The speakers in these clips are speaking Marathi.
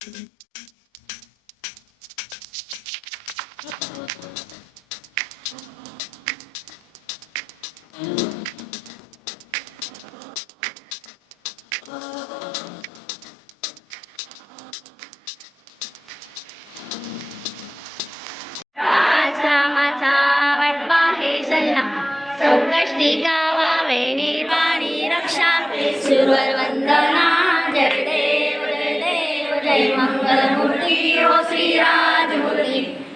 to them.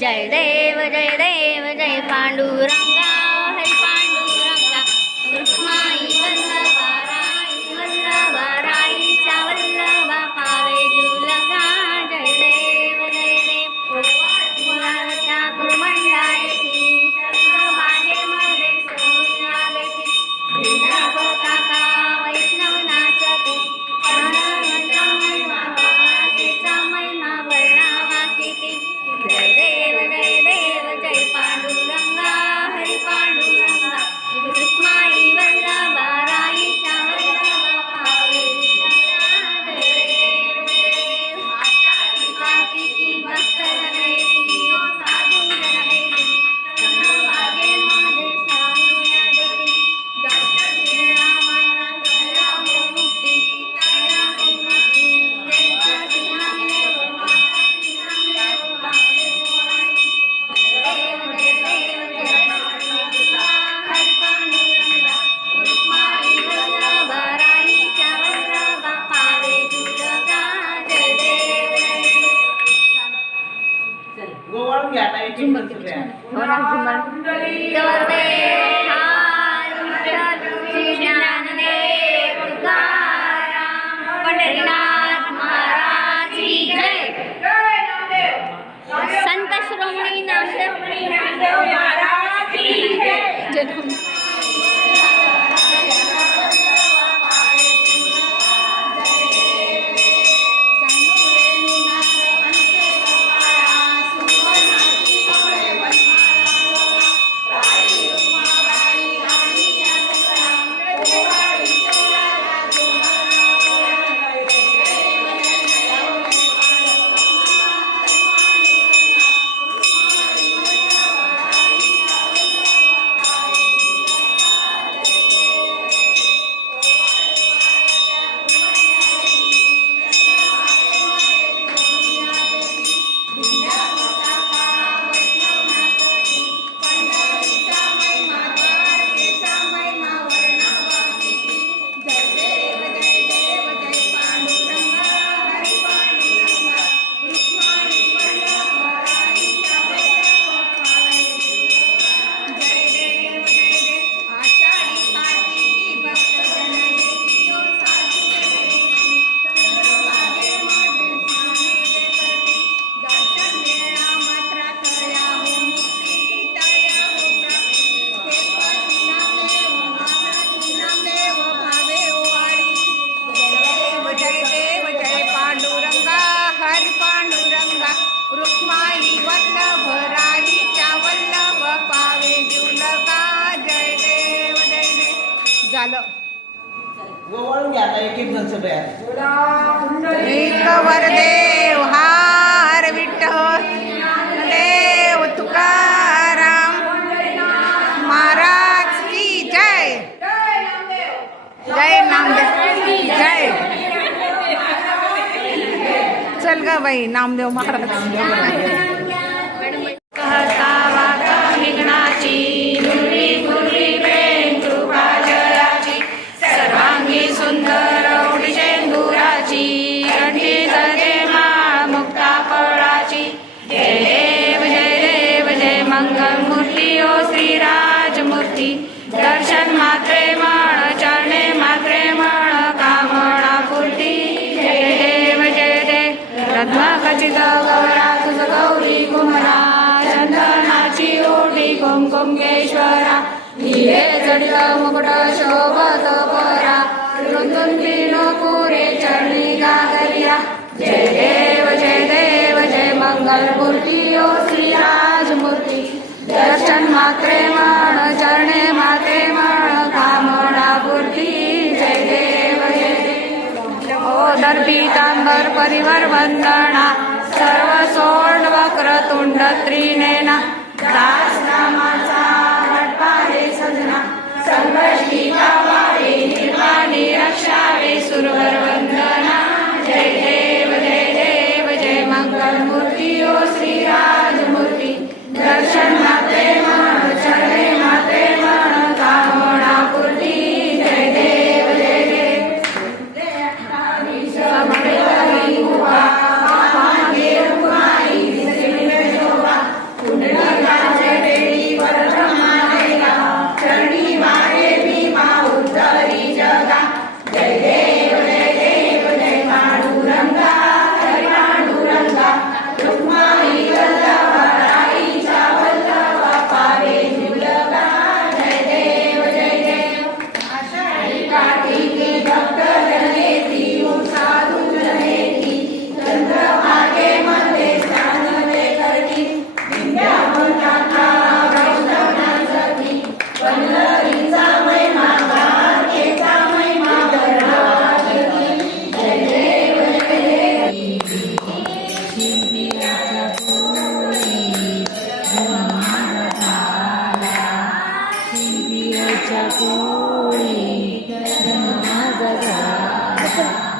जय देव जय देव जय पाण्डुरङ्ग एक वरदेव हार विठ्ठल देव तुकाराम महाराज की जय. जय नामदेव. जय. चल ग बाई नामदेव महाराज. कुंकुमेश्वरा हिरे जडित मुकुट शोभत परा चरणी गागरिया जय देव जय देव जय मंगल मूर्ती ओ श्रीराज मूर्ती दर्शन मात्रे माण चरणे मात्रे माण कामना पूर्ती। जय देव जय देव। ओ पीतांबर परिवर वंदना सर्व सोंड वक्र तुंड त्रिनेना। दास नामाचा हटपारे सजना. संकष्टी पावारे कोणी धर्मा